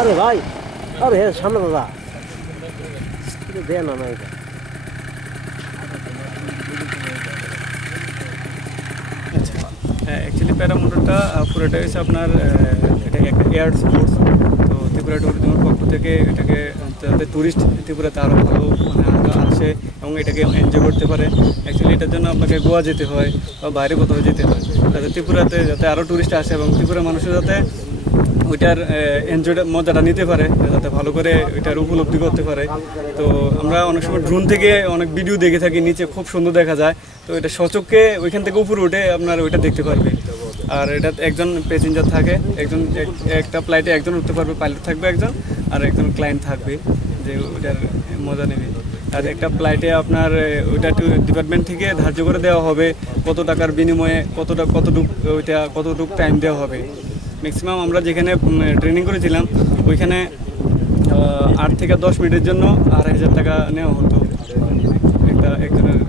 আরে ভাই, আরে সামনে দাদা দেয় না এটা অ্যাকচুয়ালি প্যারামোটরটা পুরোটা হচ্ছে আপনার এটা একটা এয়ার স্পোর্টস। তো ত্রিপুরা ট্যুরিজমের পক্ষ থেকে এটাকে যাতে ট্যুরিস্ট ত্রিপুরাতে আরও ভালো মানে আসে এবং এটাকে এনজয় করতে পারে। অ্যাকচুয়ালি এটার জন্য আপনাকে গোয়া যেতে হয় বা বাইরে কোথাও যেতে হয়, যাতে ত্রিপুরাতে যাতে আরও ট্যুরিস্ট আসে এবং ত্রিপুরার মানুষের যাতে ওইটার এনজয়টা মজাটা নিতে পারে, যাতে ভালো করে ওইটার উপলব্ধি করতে পারে। তো আমরা অনেক সময় ড্রোন থেকে অনেক ভিডিও দেখে থাকি, নিচে খুব সুন্দর দেখা যায়। তো এটা সচক্ষে ওইখান থেকে উপরে উঠে আপনার ওইটা দেখতে পারবে। আর এটা একজন প্যাসেঞ্জার থাকে, একজন একটা ফ্লাইটে একজন উঠতে পারবে, পাইলট থাকবে একজন, আর একজন ক্লায়েন্ট থাকবে যে ওইটার মজা নেবে। আর একটা ফ্লাইটে আপনার ওইটা ডিপার্টমেন্ট থেকে ধার্য করে দেওয়া হবে কত টাকার বিনিময়ে কতটুকু টাইম দেওয়া হবে। ম্যাক্সিমাম আমরা যেখানে ট্রেনিং করেছিলাম ওইখানে 8 থেকে 10 মিনিটের জন্য 2,500 টাকা নেওয়া হতো একজনের